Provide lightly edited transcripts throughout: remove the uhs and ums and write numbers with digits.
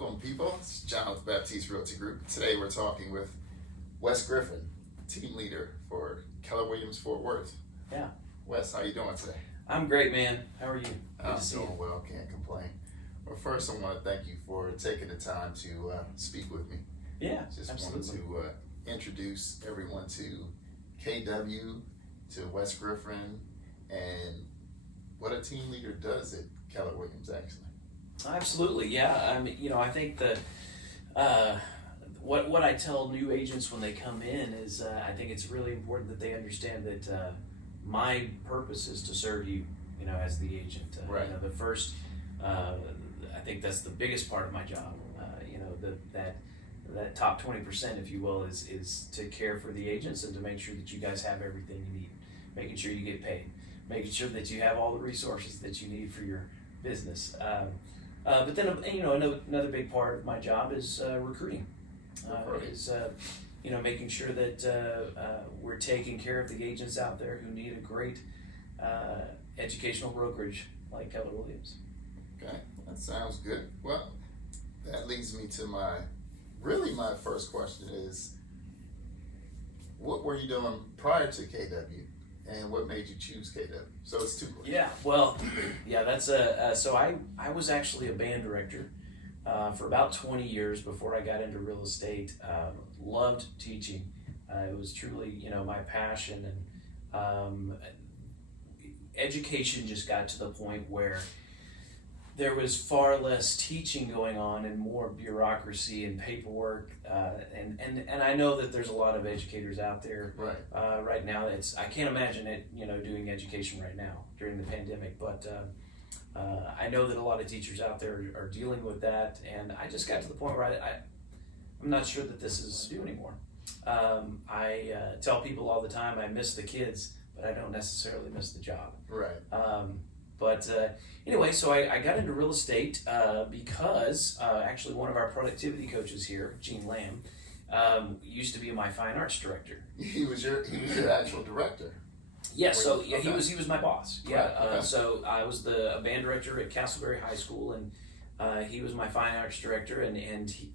Welcome, people. It's John with Baptiste Realty Group. Today we're talking with Wes Griffin, team leader for Keller Williams Fort Worth. Yeah. Wes, how you doing today? I'm great, man. How are you? I'm doing well, can't complain. Well, first I want to thank you for taking the time to speak with me. Yeah, Just absolutely. wanted to introduce everyone to KW, to Wes Griffin, and what a team leader does at Keller Williams, actually. Absolutely, yeah. I mean, I think that what I tell new agents when they come in is I think it's really important that they understand that my purpose is to serve you, as the agent. Right. The first, I think that's the biggest part of my job. That top 20%, if you will, is to care for the agents and to make sure that you guys have everything you need, making sure you get paid, making sure that you have all the resources that you need for your business. But then, another big part of my job is recruiting. Making sure that we're taking care of the agents out there who need a great educational brokerage like Keller Williams. Okay, that sounds good. Well, that leads me to my first question is, what were you doing prior to KW? And what made you choose KW? So it's two questions. Yeah, well, that's so I was actually a band director for about 20 years before I got into real estate. Loved teaching. It was truly, my passion, and education just got to the point where there was far less teaching going on and more bureaucracy and paperwork. And I know that there's a lot of educators out there right now. I can't imagine it, doing education right now during the pandemic. But I know that a lot of teachers out there are dealing with that. And I just got to the point where I'm not sure that this is due anymore. I tell people all the time I miss the kids, but I don't necessarily miss the job. Right. Anyway, so I got into real estate because actually one of our productivity coaches here, Gene Lamb, used to be my fine arts director. He was your actual director. Yeah, he was my boss. Yeah, Okay. So I was a band director at Castleberry High School, and he was my fine arts director. And he,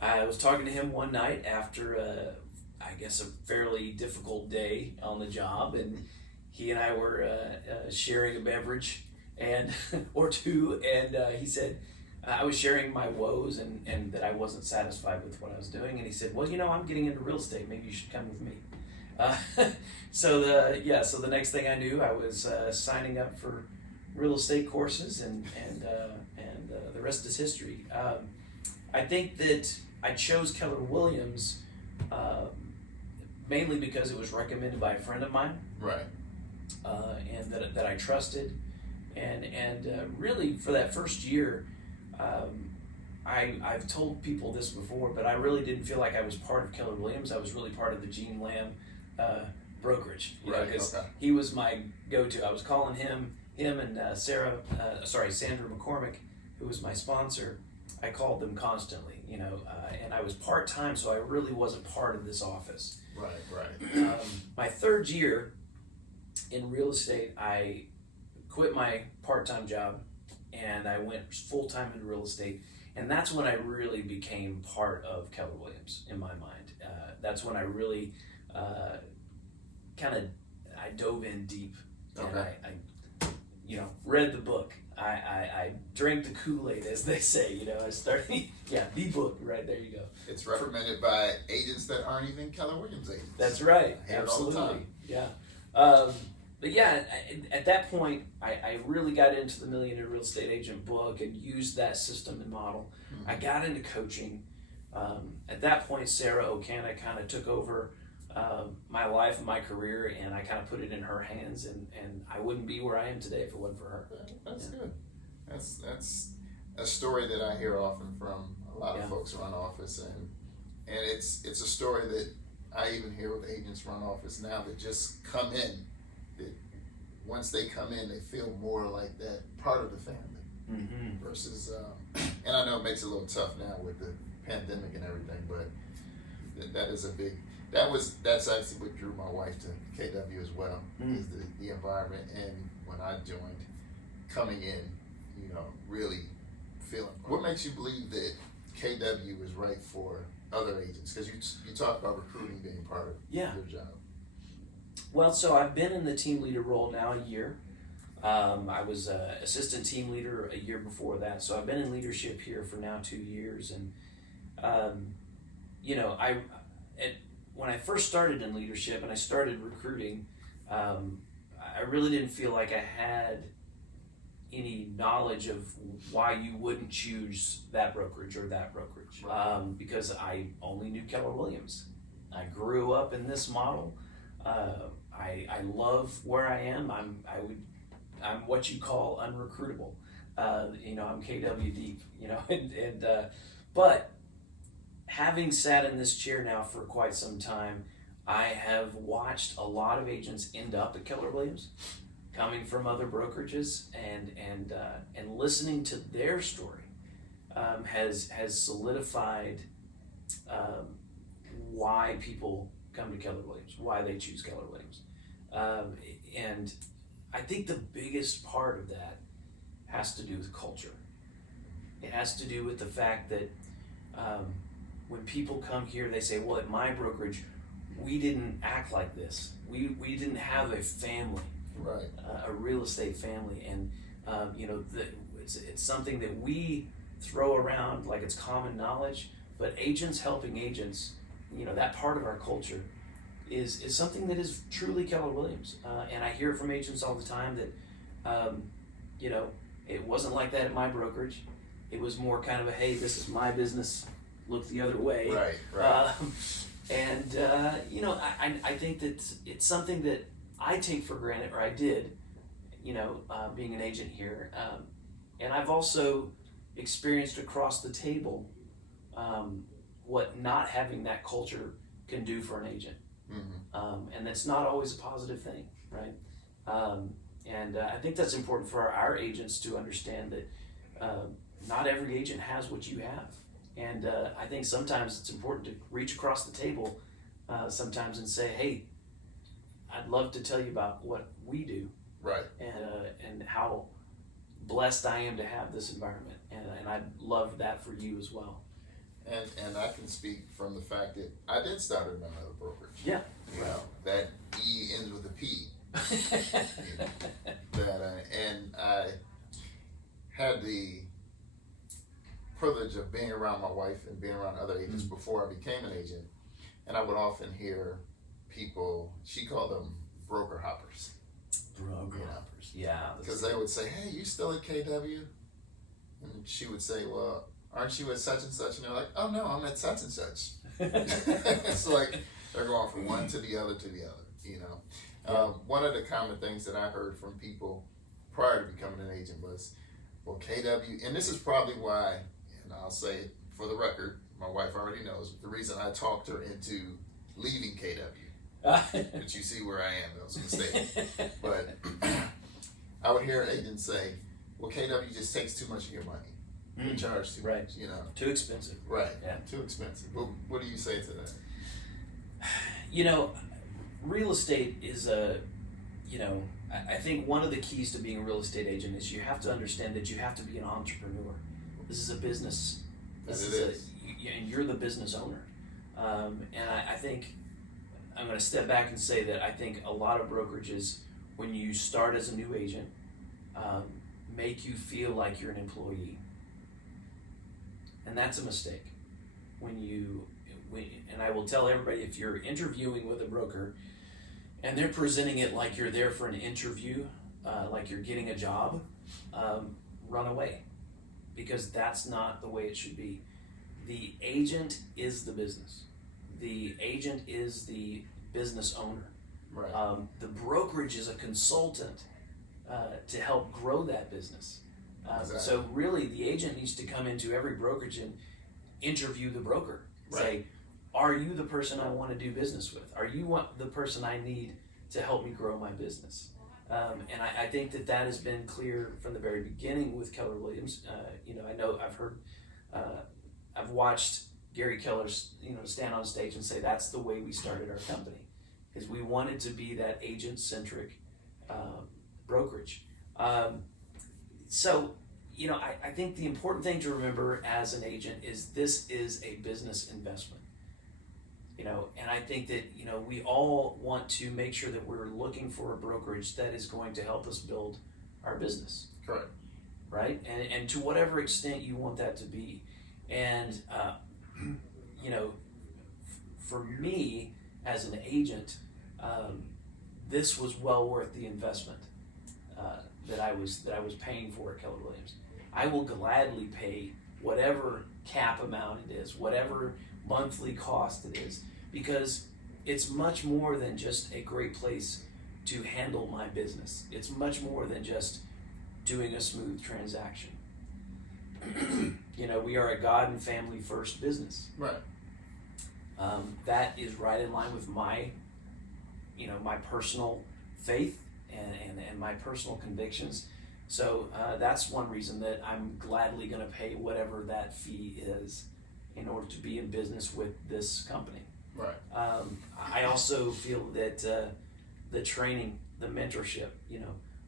I was talking to him one night after I guess a fairly difficult day on the job, and he and I were sharing a beverage or two, and he said, I was sharing my woes and that I wasn't satisfied with what I was doing, and he said, well, I'm getting into real estate, maybe you should come with me. So the next thing I knew, I was signing up for real estate courses, and the rest is history. I think that I chose Keller Williams mainly because it was recommended by a friend of mine. Right. And that I trusted, and really for that first year, I've told people this before, but I really didn't feel like I was part of Keller Williams. I was really part of the Gene Lamb brokerage, because he was my go-to. I was calling him and Sandra McCormick, who was my sponsor. I called them constantly, and I was part-time, so I really wasn't part of this office. Right. My third year in real estate, I quit my part-time job and I went full-time into real estate, and that's when I really became part of Keller Williams in my mind. That's when I really I dove in deep, and I read the book. I drank the Kool-Aid, as they say. I started, the book, right there you go. It's recommended by agents that aren't even Keller Williams agents. That's right, absolutely, yeah. But at that point, I really got into the Millionaire Real Estate Agent book and used that system and model. Mm-hmm. I got into coaching. At that point, Sarah O'Cana kind of took over my life and my career, and I kind of put it in her hands, and I wouldn't be where I am today if it wasn't for her. That's good. That's a story that I hear often from a lot of folks run office, and it's a story that I even hear with agents run office now that just come in. That once they come in, they feel more like that part of the family. Mm-hmm. Versus, and I know it makes it a little tough now with the pandemic and everything, but that is a big. That's actually what drew my wife to KW as well. Mm-hmm. Is the environment, and when I joined, coming in, really feeling. What makes you believe that KW is right for other agents? Because you talk about recruiting being part of your job. Well, so I've been in the team leader role now a year. I was assistant team leader a year before that, so I've been in leadership here for now 2 years. And when I first started in leadership and I started recruiting, I really didn't feel like I had any knowledge of why you wouldn't choose that brokerage or that brokerage, because I only knew Keller Williams. I grew up in this model. I love where I am. I'm what you call unrecruitable. I'm KW deep. But having sat in this chair now for quite some time, I have watched a lot of agents end up at Keller Williams, coming from other brokerages, and listening to their story has solidified why people come to Keller Williams, why they choose Keller Williams. And I think the biggest part of that has to do with culture. It has to do with the fact that when people come here, they say, well, at my brokerage, we didn't act like this. We didn't have a family, a real estate family. And it's something that we throw around like it's common knowledge, but agents helping agents, that part of our culture is something that is truly Keller Williams. And I hear it from agents all the time that, it wasn't like that at my brokerage. It was more kind of a, hey, this is my business, look the other way. Right. I think that it's something that I take for granted, or I did, being an agent here. And I've also experienced across the table what not having that culture can do for an agent. Mm-hmm. And that's not always a positive thing, right? I think that's important for our agents to understand that not every agent has what you have. And I think sometimes it's important to reach across the table sometimes and say, hey, I'd love to tell you about what we do. Right. And how blessed I am to have this environment. And I'd love that for you as well. And I can speak from the fact that I did start in another brokerage. Yeah. That E ends with a P. And I had the privilege of being around my wife and being around other agents before I became an agent. And I would often hear people, she called them broker hoppers. Broker hoppers, yeah. Because they would say, hey, you still at KW? And she would say, well, aren't you at such and such? And they're like, oh no, I'm at such and such. It's like they're going from one to the other to the other, One of the common things that I heard from people prior to becoming an agent was, well, KW, and this is probably why, and I'll say it for the record, my wife already knows, the reason I talked her into leaving KW. But you see where I am, that was a mistake. But I would hear agents say, well, KW just takes too much of your money. They charge too much, Too expensive. Right, yeah. Too expensive. What do you say to that? Real estate is I think one of the keys to being a real estate agent is you have to understand that you have to be an entrepreneur. This is a business. And you're the business owner. And I think I'm going to step back and say that I think a lot of brokerages, when you start as a new agent, make you feel like you're an employee. And that's a mistake. And I will tell everybody, if you're interviewing with a broker and they're presenting it like you're there for an interview, like you're getting a job, run away, because that's not the way it should be. The agent is the business. The agent is the business owner. Right. The brokerage is a consultant to help grow that business. Exactly. So really, the agent needs to come into every brokerage and interview the broker. Right. Say, are you the person I want to do business with? Are you the person I need to help me grow my business? And I think that has been clear from the very beginning with Keller Williams. I know I've watched Gary Keller, stand on stage and say that's the way we started our company, is we wanted to be that agent-centric brokerage. So, I think the important thing to remember as an agent is this is a business investment. And I think that, we all want to make sure that we're looking for a brokerage that is going to help us build our business. Correct. Right? And to whatever extent you want that to be. And, for me as an agent, this was well worth the investment that I was paying for at Keller Williams. I will gladly pay whatever cap amount it is, whatever monthly cost it is, because it's much more than just a great place to handle my business. It's much more than just doing a smooth transaction. We are a God and family first business. Right. That is right in line with my personal faith and my personal convictions. So that's one reason that I'm gladly going to pay whatever that fee is in order to be in business with this company. Right. I also feel that the training, the mentorship,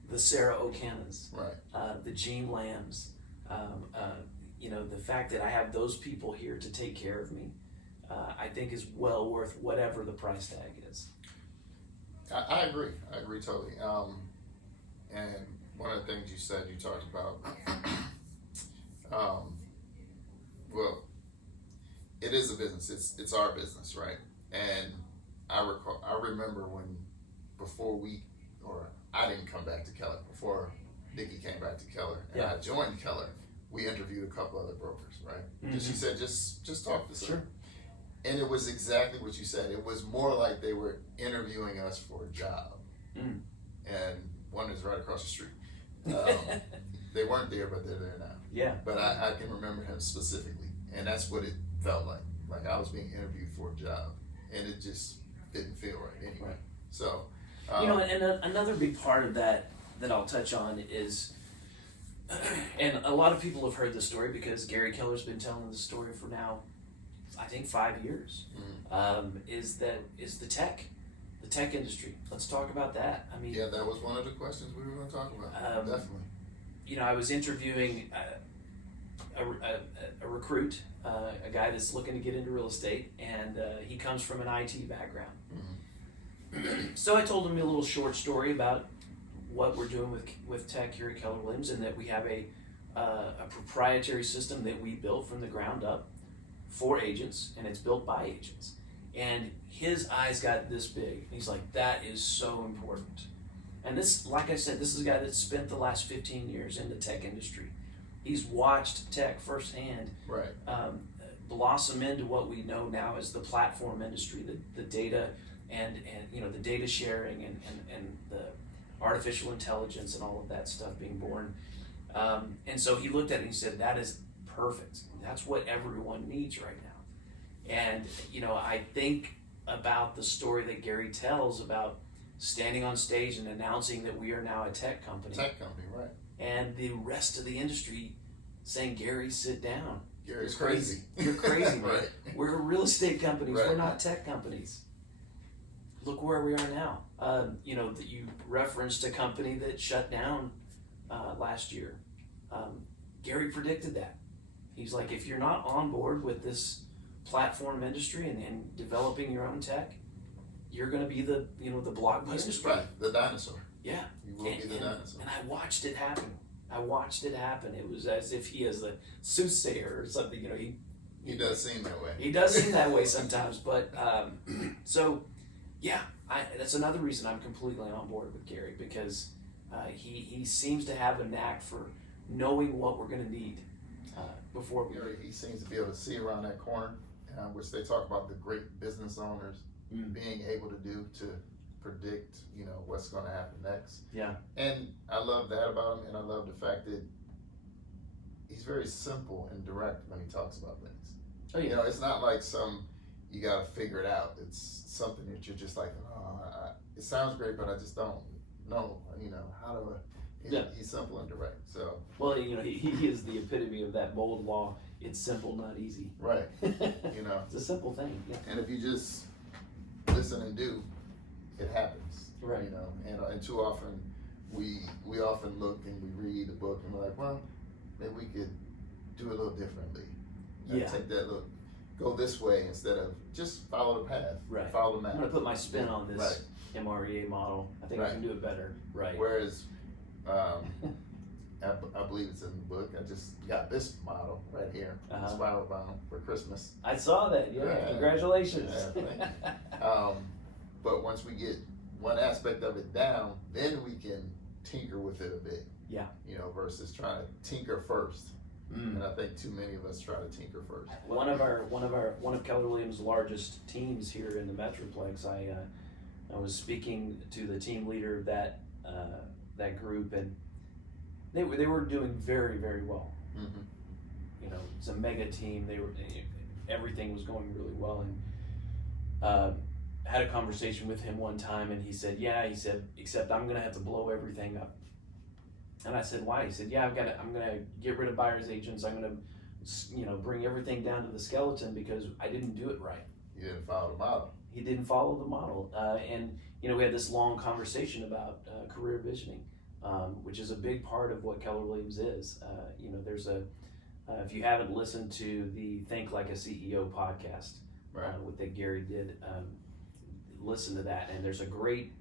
the Sarah O'Cannons, right. the Jean Lambs, the fact that I have those people here to take care of me, I think is well worth whatever the price tag is. I agree. I agree totally. And one of the things you said, you talked about, well, it is a business. It's our business, right? And I remember I didn't come back to Keller, before Nikki came back to Keller, and I joined Keller. We interviewed a couple other brokers, right? Mm-hmm. She said, just talk to some. Sure. And it was exactly what you said. It was more like they were interviewing us for a job. Mm. And one is right across the street. They weren't there, but they're there now. Yeah. But I can remember him specifically. And that's what it felt like. Like I was being interviewed for a job. And it just didn't feel right anyway. Right. So. And another big part of that I'll touch on is, and a lot of people have heard this story because Gary Keller's been telling the story for now, I think 5 years, is the tech industry. Let's talk about that. I mean, yeah, that was one of the questions we were going to talk about. Definitely. I was interviewing a recruit, a guy that's looking to get into real estate, and he comes from an IT background. Mm-hmm. So I told him a little short story about what we're doing with tech here at Keller Williams, and that we have a proprietary system that we built from the ground up for agents, and it's built by agents. And his eyes got this big. He's like, that is so important. And this, like I said, this is a guy that spent the last 15 years in the tech industry. He's watched tech firsthand blossom into what we know now as the platform industry, the data and the data sharing and the artificial intelligence and all of that stuff being born. And so he looked at it and he said, that is perfect. That's what everyone needs right now. And, I think about the story that Gary tells about standing on stage and announcing that we are now a tech company. Tech company, right. And the rest of the industry saying, Gary, sit down. Gary's crazy. You're crazy, man. Right. We're real estate companies. Right. We're not tech companies. Look where we are now. That you referenced a company that shut down last year. Gary predicted that. He's like, if you're not on board with this platform industry and developing your own tech, you're going to be the blockbuster. Right, the dinosaur. Yeah. You will be the dinosaur. And I watched it happen. It was as if he is the soothsayer or something. He does seem that way. He does seem that way sometimes, but so. Yeah, that's another reason I'm completely on board with Gary, because he seems to have a knack for knowing what we're going to need before we. He seems to be able to see around that corner, which they talk about the great business owners being able to do to predict, what's going to happen next. Yeah. And I love that about him, and I love the fact that he's very simple and direct when he talks about things. Oh yeah. It's not like you got to figure it out. It's something that you're just like, it sounds great, but I just don't know, how do I, he's simple and direct, so. Well, he is the epitome of that bold law. It's simple, not easy. Right. It's a simple thing. Yeah. And if you just listen and do, it happens. Right. And too often, we often look and we read a book and we're like, well, maybe we could do a little differently. Yeah. Take that look, go this way instead of just follow the path. Right. Follow the map. I'm gonna put my spin on this Right. MREA model. I think I can do it better. Right. Whereas, I believe it's in the book. I just got this model right here, Spiral Bound, for Christmas. I saw that. Yeah. Congratulations. Yeah, but once we get one aspect of it down, then we can tinker with it a bit. Yeah. You know, versus trying to tinker first. And I think too many of us try to tinker first. One of Keller Williams' largest teams here in the Metroplex. I was speaking to the team leader of that group, and they were doing very, very well. Mm-hmm. You know, it's a mega team. Everything was going really well, and had a conversation with him one time, and he said, except I'm gonna have to blow everything up. And I said, why? He said, I'm gonna get rid of buyer's agents. I'm gonna, bring everything down to the skeleton because I didn't do it right. You didn't follow the model. He didn't follow the model. And we had this long conversation about career visioning, which is a big part of what Keller Williams is. There's if you haven't listened to the Think Like a CEO podcast, that Gary did, listen to that. And there's a great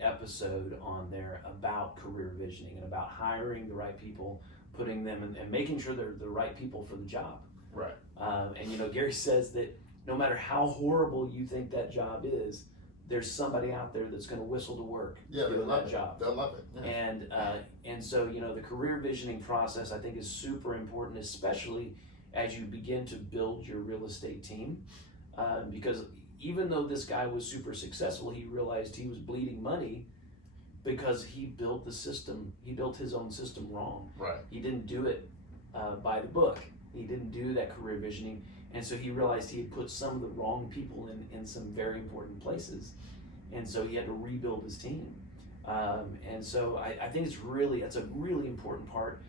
episode on there about career visioning and about hiring the right people, putting them and making sure they're the right people for the job. Right. And Gary says that no matter how horrible you think that job is, there's somebody out there that's going to whistle to work doing that job. They'll love it. Yeah. And so the career visioning process I think is super important, especially as you begin to build your real estate team, because even though this guy was super successful, he realized he was bleeding money because he built the system. He built his own system wrong. Right. He didn't do it by the book. He didn't do that career visioning. And so he realized he had put some of the wrong people in some very important places. And so he had to rebuild his team. And so I think it's a really important part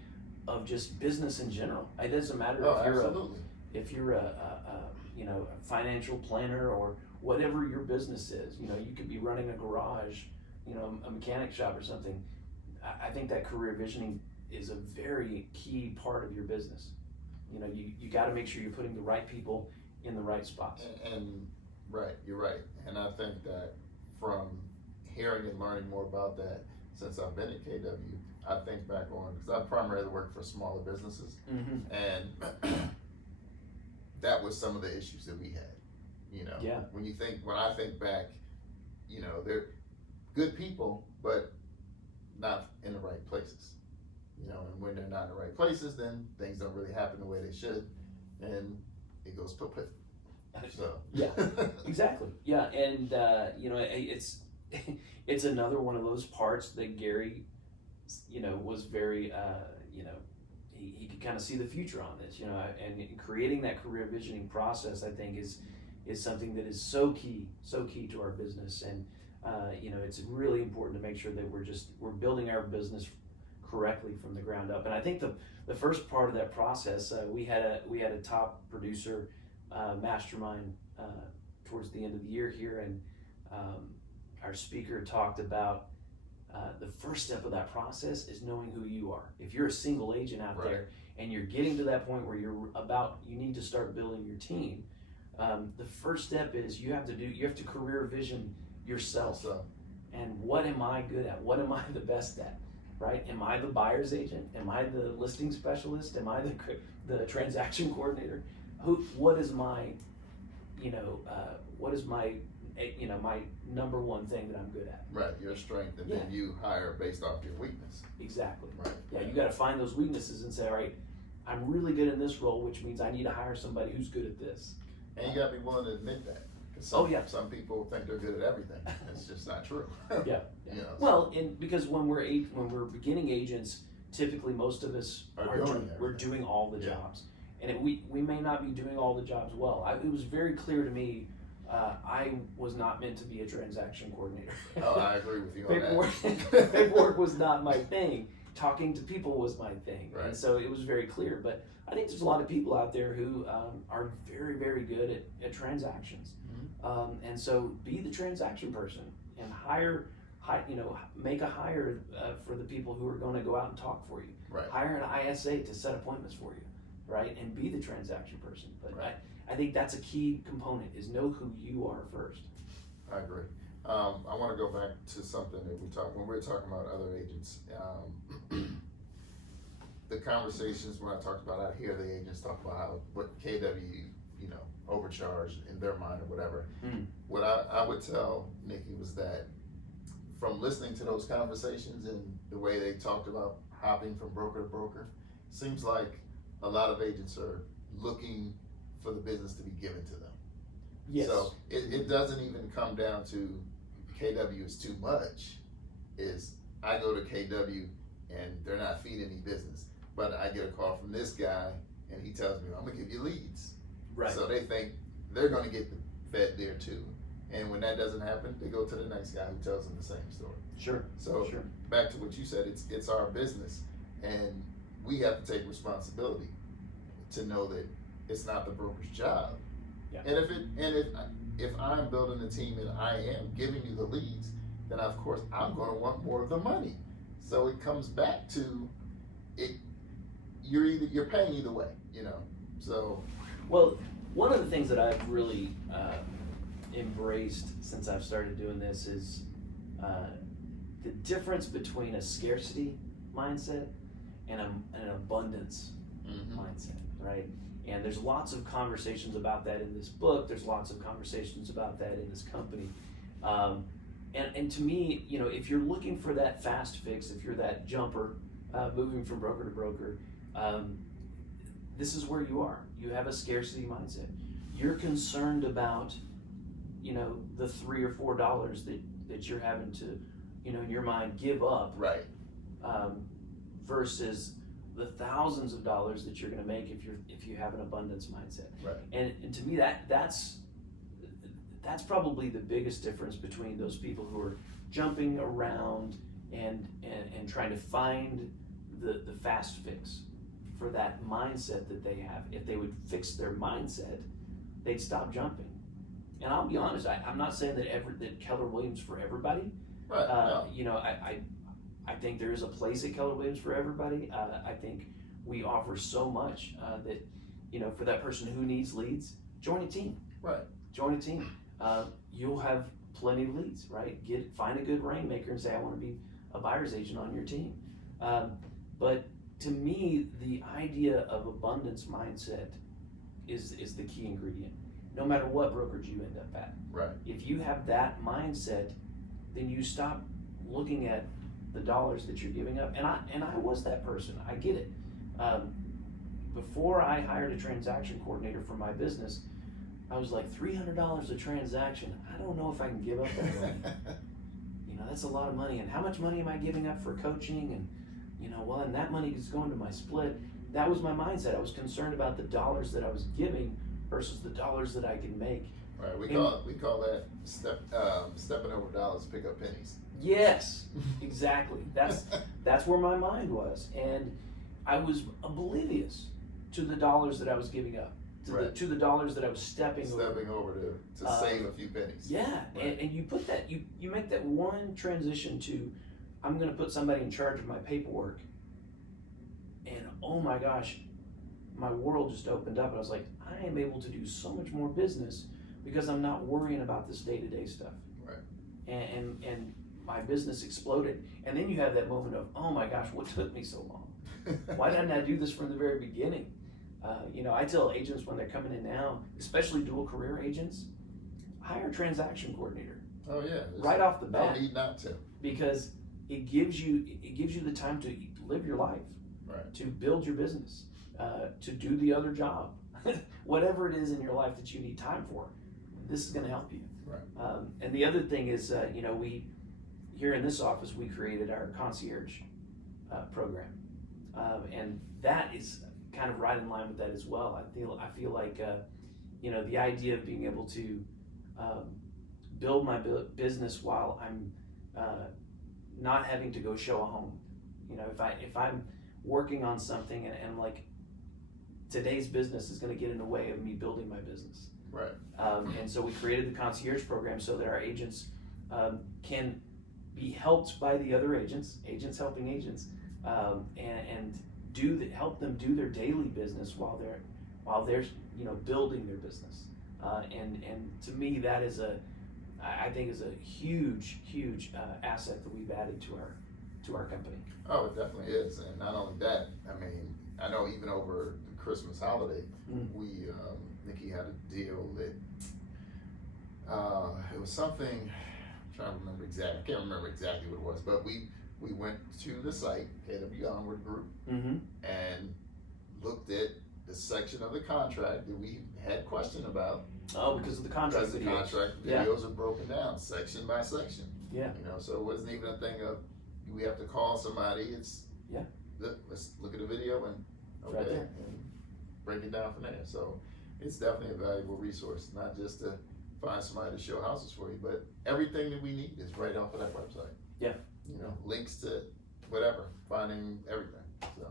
of just business in general. It doesn't matter if you're a financial planner or whatever your business is. You could be running a garage, a mechanic shop or something. I think that career visioning is a very key part of your business. You got to make sure you're putting the right people in the right spots. And right, you're right. And I think that from hearing and learning more about that since I've been at KW, I think back on, because I primarily work for smaller businesses, and that was some of the issues that we had. When I think back, they're good people, but not in the right places. And when they're not in the right places, then things don't really happen the way they should, and it goes kaput. So yeah, exactly. Yeah, and it's another one of those parts that Gary, was very, he could kind of see the future on this, and creating that career visioning process, I think is something that is so key to our business, and it's really important to make sure that we're building our business correctly from the ground up. And I think the first part of that process, we had a top producer mastermind towards the end of the year here, and our speaker talked about the first step of that process is knowing who you are. If you're a single agent out there and you're getting to that point where you need to start building your team, the first step is you have to career vision yourself. And what am I good at? What am I the best at? Right? Am I the buyer's agent? Am I the listing specialist? Am I the transaction coordinator? What is my my number one thing that I'm good at? Right, your strength, and then you hire based off your weakness. Exactly. Right. Yeah, you got to find those weaknesses and say, all right, I'm really good in this role, which means I need to hire somebody who's good at this. And you got to be willing to admit that. Some people think they're good at everything. It's just not true. Yeah. Well, because when we're beginning agents, typically most of us we're doing all the jobs, and we may not be doing all the jobs well. It was very clear to me. I was not meant to be a transaction coordinator. Oh, I agree with you on that. Paperwork was not my thing. Talking to people was my thing, right. And so it was very clear. But I think there's a lot of people out there who are very, very good at transactions. And so be the transaction person and hire make a hire for the people who are going to go out and talk for you. Right. Hire an ISA to set appointments for you, right? And be the transaction person. But Right. I think that's a key component, is know who you are first. I agree. I want to go back to something that when we were talking about other agents. The conversations when I talked about, I hear the agents talk about what KW, overcharged in their mind or whatever. What I would tell Nikki was that from listening to those conversations and the way they talked about hopping from broker to broker, seems like a lot of agents are looking for the business to be given to them. Yes. So it doesn't even come down to KW is too much. Is I go to KW and they're not feeding me business, but I get a call from this guy and he tells me, I'm gonna give you leads. Right. So they think they're gonna get fed there too. And when that doesn't happen, they go to the next guy who tells them the same story. Sure. So sure. Back to what you said, it's our business, and we have to take responsibility to know that it's not the broker's job. Yeah. And if I'm building a team and I am giving you the leads, then of course I'm going to want more of the money. So it comes back to it. You're paying either way, So. Well, one of the things that I've really embraced since I've started doing this is the difference between a scarcity mindset and an abundance mindset, right? And there's lots of conversations about that in this book. There's lots of conversations about that in this company. And to me, if you're looking for that fast fix, if you're that jumper moving from broker to broker, this is where you are. You have a scarcity mindset. You're concerned about, the $3 or $4 that you're having to, in your mind, give up. Right. Versus the thousands of dollars that you're going to make if you have an abundance mindset. Right. And to me, that's probably the biggest difference between those people who are jumping around and trying to find the fast fix for that mindset that they have. If they would fix their mindset, they'd stop jumping. And I'll be honest, I'm not saying that Keller Williams for everybody. Right. No. I think there is a place at Keller Williams for everybody. I think we offer so much that, for that person who needs leads, join a team. Right. Join a team. You'll have plenty of leads, right? Find a good rainmaker and say, I want to be a buyer's agent on your team. But to me, the idea of abundance mindset is the key ingredient, no matter what brokerage you end up at. Right. If you have that mindset, then you stop looking at the dollars that you're giving up. And I was that person. I get it. Before I hired a transaction coordinator for my business, I was like, $300 a transaction. I don't know if I can give up that money. That's a lot of money. And how much money am I giving up for coaching? And and that money is going to my split. That was my mindset. I was concerned about the dollars that I was giving versus the dollars that I can make. Right. We call that stepping over dollars to pick up pennies. Yes, exactly. That's where my mind was, and I was oblivious to the dollars that I was giving up, to the dollars that I was stepping over to save a few pennies. Yeah, right. and you put that you make that one transition to, I'm going to put somebody in charge of my paperwork, and oh my gosh, my world just opened up. I was like, I am able to do so much more business because I'm not worrying about this day-to-day stuff. Right. And my business exploded. And then you have that moment of, oh my gosh, what took me so long? Why didn't I do this from the very beginning? I tell agents when they're coming in now, especially dual career agents, hire a transaction coordinator. Oh yeah. Right off the bat. No need not to. Because it gives you the time to live your life. Right. To build your business, to do the other job, whatever it is in your life that you need time for, this is going to help you. Right. And the other thing is, we here in this office we created our concierge program, and that is kind of right in line with that as well. I feel like the idea of being able to build my business while I'm not having to go show a home. If I'm working on something and like today's business is going to get in the way of me building my business. Right. And so we created the concierge program so that our agents can be helped by the other agents helping agents, and help them do their daily business while they're building their business. And to me, that is I think is a huge asset that we've added to our company. Oh, it definitely is, and not only that. I mean, I know even over the Christmas holiday, we Nikki had a deal that it was something. I'm trying to remember exactly. I can't remember exactly what it was, but we went to the site, Onward Group, and looked at the section of the contract that we had question about. Oh, because of the contract videos. videos. The contract videos are broken down section by section. Yeah. So it wasn't even a thing of we have to call somebody. It's let's look at the video and right there. and break it down from there. So it's definitely a valuable resource, not just to find somebody to show houses for you, but everything that we need is right off of that website. Yeah. Links to whatever, finding everything. So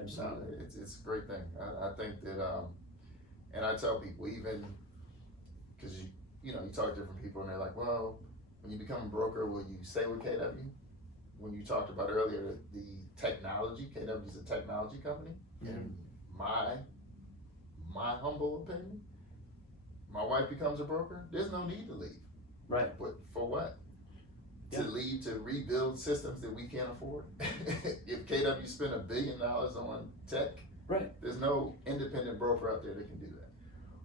absolutely, it's a great thing. I think that, and I tell people even because you talk to different people and they're like, well, when you become a broker, will you stay with KW? When you talked about earlier the technology, KW is a technology company. In my humble opinion, my wife becomes a broker, there's no need to leave. Right. But for what? Yeah. To leave to rebuild systems that we can't afford? If KW spent $1 billion on tech, right, there's no independent broker out there that can do that.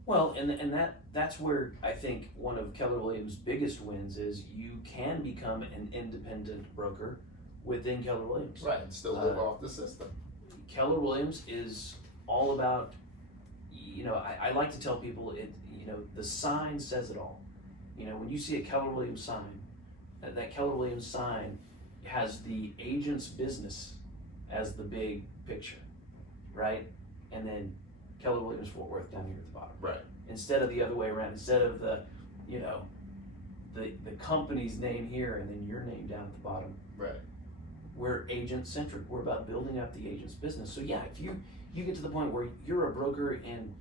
Well, and that's where I think one of Keller Williams' biggest wins is you can become an independent broker within Keller Williams. Right, and still live off the system. Keller Williams is all about, I like to tell people the sign says it all. When you see a Keller Williams sign, that Keller Williams sign has the agent's business as the big picture, right? And then Keller Williams Fort Worth down here at the bottom. Right. Instead of the other way around, instead of the company's name here and then your name down at the bottom. Right. We're agent centric. We're about building up the agent's business. So yeah, if you get to the point where you're a broker and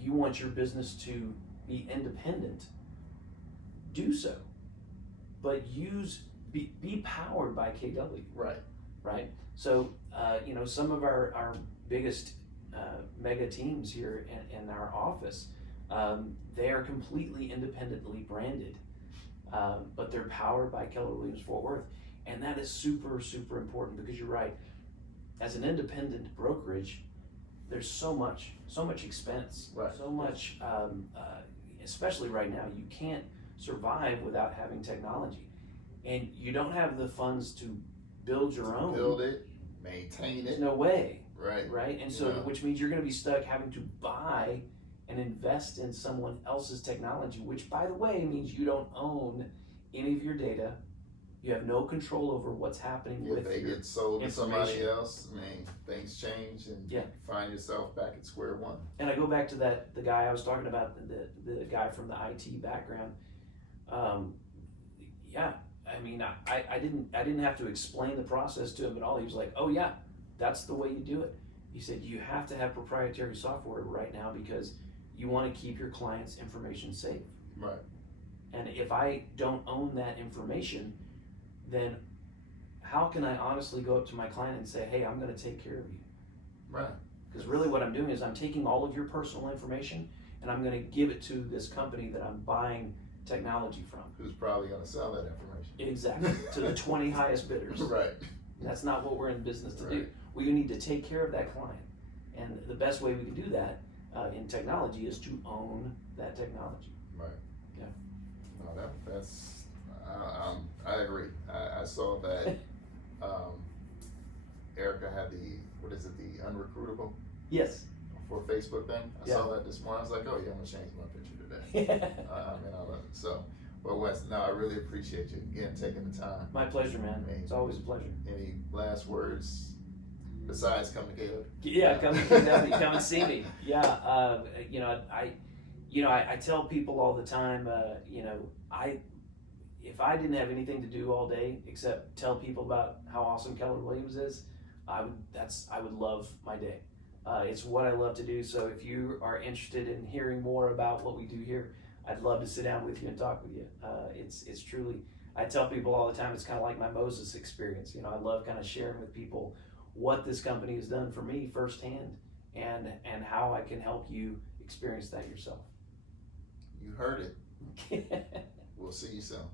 you want your business to be independent, do so. But be powered by KW. Right. Right. So some of our biggest mega teams here in our office, they are completely independently branded, but they're powered by Keller Williams Fort Worth. And that is super, super important because you're right. As an independent brokerage, there's so much expense, right, so much, especially right now, you can't survive without having technology. And you don't have the funds to build your own. Build it, maintain it. There's no way. Right. Right? And so, which means you're going to be stuck having to buy and invest in someone else's technology, which, by the way, means you don't own any of your data. You have no control over what's happening with they your get sold to somebody information. else. I mean, things change and you find yourself back at square one. And I go back to the guy I was talking about, the guy from the IT background. I mean, I didn't have to explain the process to him at all. He was like, oh yeah, that's the way you do it. He said, you have to have proprietary software right now because you want to keep your client's information safe. Right. And if I don't own that information, then how can I honestly go up to my client and say, hey, I'm going to take care of you? Right. Because really what I'm doing is I'm taking all of your personal information and I'm going to give it to this company that I'm buying technology from. Who's probably going to sell that information. Exactly. To the 20 highest bidders. Right. That's not what we're in business to do. We need to take care of that client. And the best way we can do that in technology is to own that technology. Right. Yeah. No, that's I agree. I saw that Erica had the unrecruitable? Yes. For Facebook thing. I saw that this morning. I was like, oh yeah, I'm gonna change my picture today. I love it. So, well, Wes, no, I really appreciate you again taking the time. My pleasure, man. It's always a pleasure. Any last words besides come to Caleb? Yeah, come and see me. Yeah, I tell people all the time, if I didn't have anything to do all day except tell people about how awesome Keller Williams is, I would love my day. It's what I love to do. So if you are interested in hearing more about what we do here, I'd love to sit down with you and talk with you. It's truly I tell people all the time, it's kind of like my Moses experience. You know, I love kind of sharing with people what this company has done for me firsthand, and how I can help you experience that yourself. You heard it. We'll see you soon.